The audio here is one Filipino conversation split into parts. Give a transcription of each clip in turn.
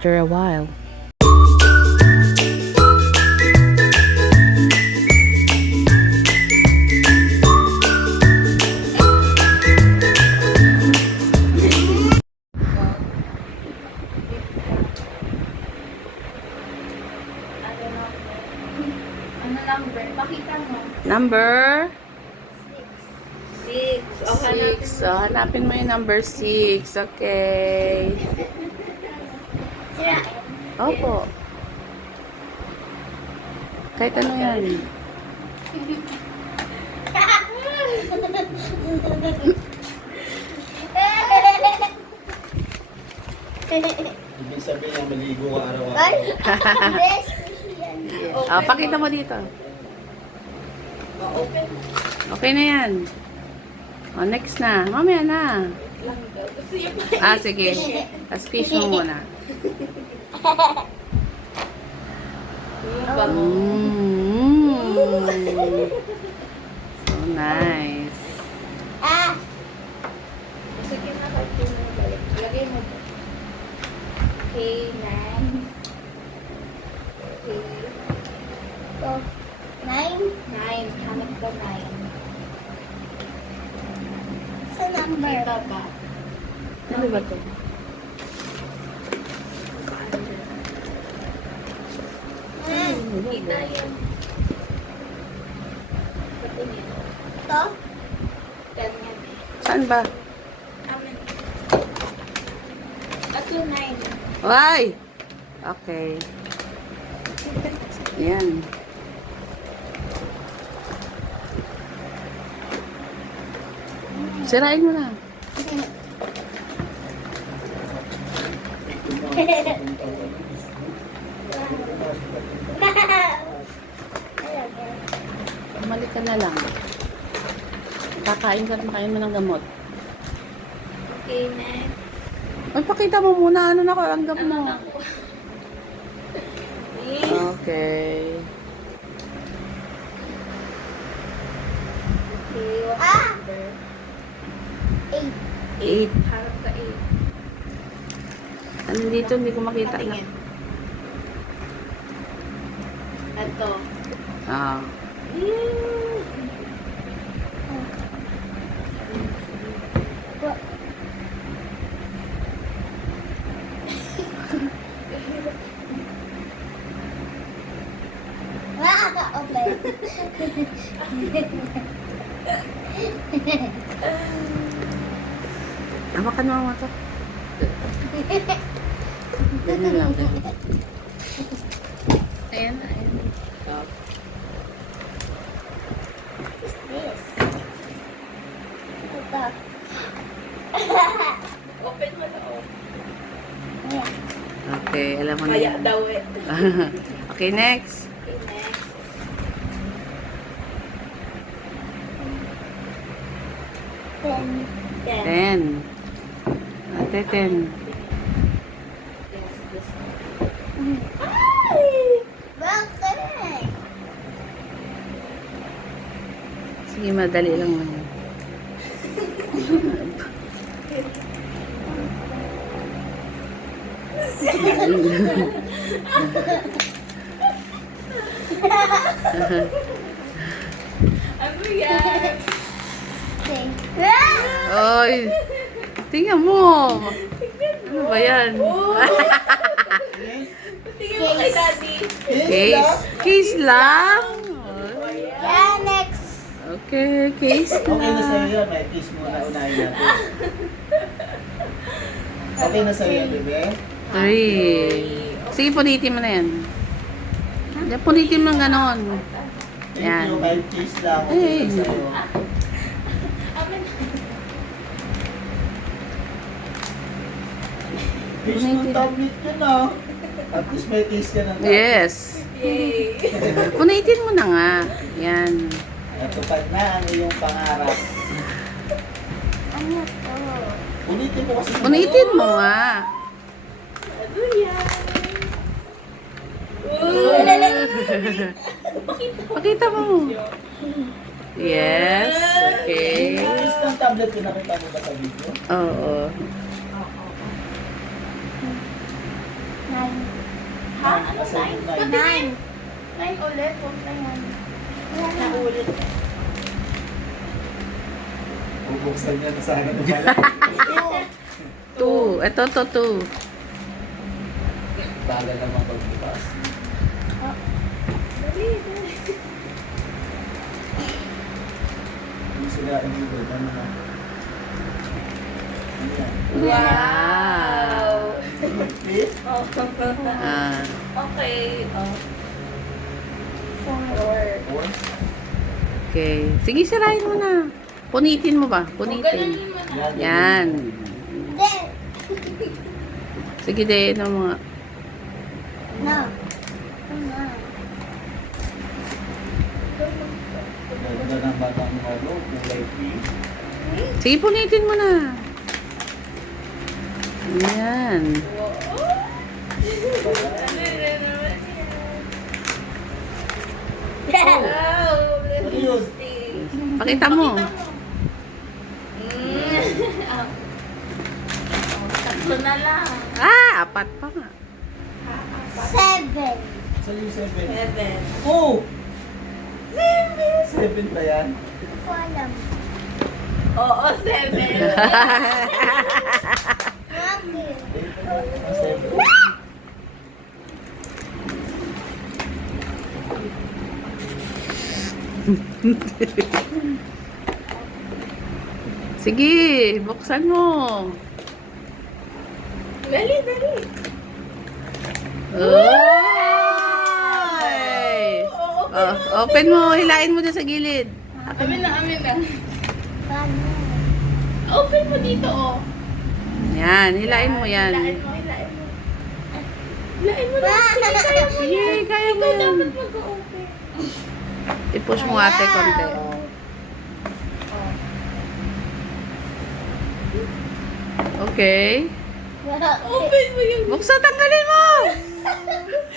after a while. Ano number? Pakita mo. Number 6. O, hanapin 6. So, hanapin mo yung number 6. Okay. Opo. Kahit ano yan. Ibig sabihin yung maligo ka araw-araw. Pakita mo dito. Open. Okay na yan. Next na. Mamaya na. Gusto niyo pa. Sige. Squish mo muna. So nice. Sige na, pati mo na balik. Lagay mo to. Okay, 9. Okay. So, 9? 9. Hanap ka 9. Sa number? Kita ba? Ano ba ito? Kita yan. Pati niya. Ito? Ganyan. Saan ba? Amin. At yung 9. Why? Okay. Yan. Sirain mo na. Bumalik ka na lang. Kakain ka na kain mo ng gamot. Okay, next. Ay, pakita mo muna. Ano na ko? Ang gamot mo. Ano na ko? Okay. Okay, what number? 8. 8. Harap ka 8. Ano dito? Hindi ko makita na. Patingin. Ito. Ah. Wala ka open. Hawakan mo mga to. Ganyan lang. Ganyan. Ayan, ayan. Stop. What's this? Ito. Open mo na open. Okay, alam mo na Kaya yan. daw eh. Okay, next. Okay, next. Ten. 10. Ate, 10. Yes, this one. Ay! Bakit? Sige, madali lang mo. Ano yan? Oy, tingnan mo. Ano ba yan? Tingin mo kay daddy. Case? Case lang? Yeah, next. Okay, case Okay na sa'yo lang. yan. May kiss muna. Unahin natin. Okay na sa'yo yan, bebe? 3. Sige, punitin mo na yan. Yan, punitin mo ng ganon. Thank Yan. you. May kiss lang. Okay na sa'yo. Amin. Kiss ng tablet yun ah. At least may kiss ka ng tablet. Yes. Yay. Punitin mo na nga. Yan. Natupad na ang iyong pangarap. Ano to? Ulitin mo kasi. Punitin mo nga. Ano yan? Pakita mo. Yes. Okay. Kiss ng tablet yun. Nakita mo ba sa video? Oo. Ha? Ano Nasa 9? 9. 9 ulit. Huwag na yan. Naulit. Bubuksan niya na sana na pala. 2. Ito, 2. Bagal naman pagbukas. Dali, dali. Hindi sila inibig. Ano na? Ano yan? Wow. Please? Oh. Ah. Okay. Oh. 4. 4? Okay. Sige, sirain mo na. Punitin mo ba? Punitin. Ganun mo na. Yan. Hindi. Sige din, ano mga. No. Ganda ng batang malo. Kulay pink. Sige, punitin mo na. Yan. Ano yun? Pakita mo. Tatlo na lang. Ah, 4 pa nga. 7. Saan yung 7? 7. Oh! 7 ba yan? Ko alam. Oo, 7. Mami. 7. Sige, buksan mo. Dali, dali. Oy! Oh, open mo, hilain mo dyan sa gilid. Amin na. Open mo dito, oh. Yan, hilain mo yan. Hilain mo. Hilain mo na. Sige, kaya mo Ikaw yan. dapat mag-open. I-push mo ate konti. Okay. Open mo yung... Buksan, tanggalin mo!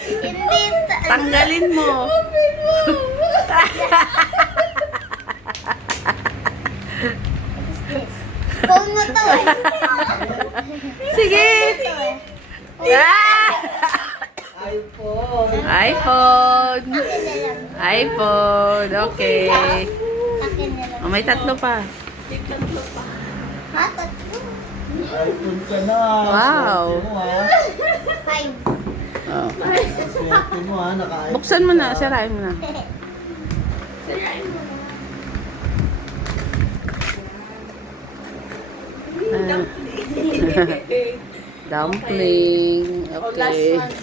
Hindi. Tanggalin mo. Open mo. Phone mo to eh. Sige! Ah! iPhone! iPhone! Akin na lang. iPhone, okay. Akin na lang. Oh, may 3 pa. Ha? Tatlo? iPhone ka na! Wow. Swerte mo ha! 5. Oh. Swerte mo ha! Naka-iPhone Buksan mo na, ka. sirain mo na. Sirain mo na. Ah. Dumpling. Oh, last Okay. one.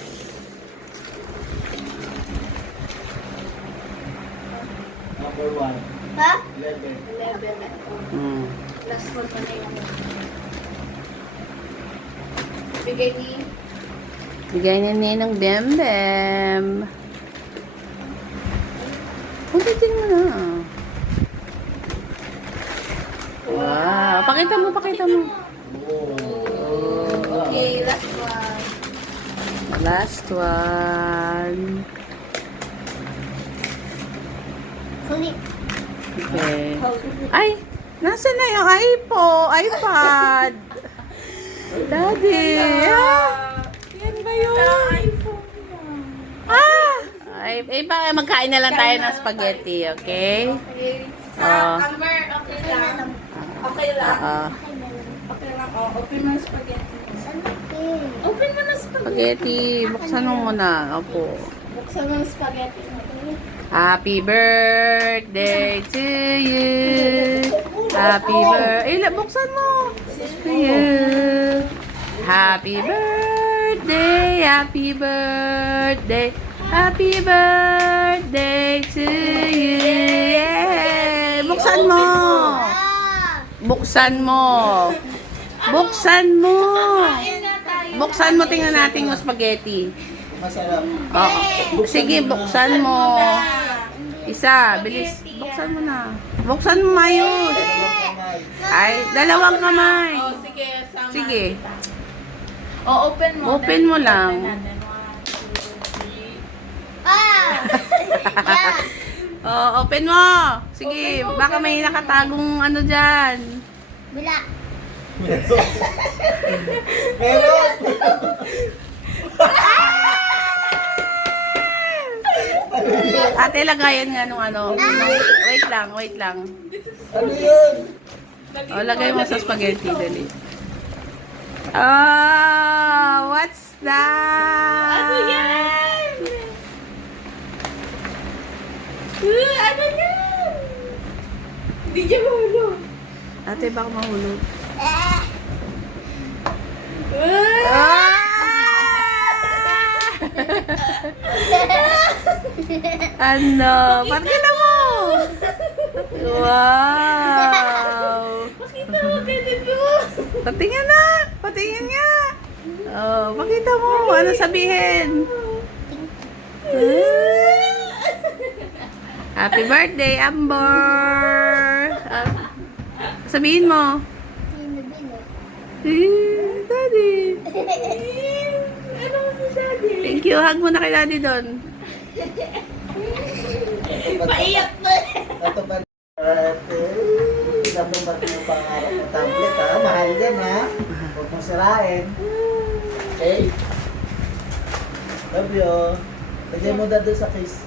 Number 1. Ha? 11. 11. Mm. Last one pa na yung... Bigay ni... Bigay na niya ng bem-bem. Punitin mo na. Wow. Pakita mo, pakita mo. Oh. Okay, last one. Last one. Kulit. Okay. Ay, nasa na yung iPad? Daddy. Ah, yan ba yun? iPhone yan. Ah! Ay, magkain na lang tayo ng spaghetti, okay? Okay. Ah. Amber, okay lang. Okay lang. Ah, Okay lang. Oh, open mo ang spaghetti. Open mo na spaghetti. spaghetti. Buksan mo muna. Opo. Buksan mo ang spaghetti mo. Happy birthday to you. Happy birthday. Buksan mo. To you. Happy birthday. Happy birthday. Happy birthday to you. Yay! Buksan mo. Buksan mo. Buksan mo. Buksan mo. Tingnan natin yung spaghetti. Masarap. Oo. Sige, buksan mo. Isa, bilis. Buksan mo na. Buksan mo, Mayos. Ay, dalawang kamay. Oh, sige. Sama Sige. kita. Oh, open mo. Open mo lang. Open natin. 1, 2, 3. Oh, open mo. Sige, baka may nakatagong ano dyan. Bila. Meron! Ate, lagayan nga nung ano. Wait lang, wait lang. Ano yun? O, lagay mo sa spaghetti, dali. Oh, what's that? Ano yan? Ano yan? Hindi niya mahulog. Ate, baka mahulog. Ah! Ah! Ano? Pakita mo! Wow! Pakita mo ganun mo. Patingin na! Patingin nga! Oh, pakita mo! Ano sabihin? Happy birthday, Amber! Sabihin mo. Daddy. Ano mo sasabi? Thank you. Hug mo na kay Daddy doon. Paiyak mo. Natupad. Natupad yung pangarap mo tablet ha. Mahal yan ha. Huwag mong sirain. Okay? Love you. Lagyan mo na doon sa case.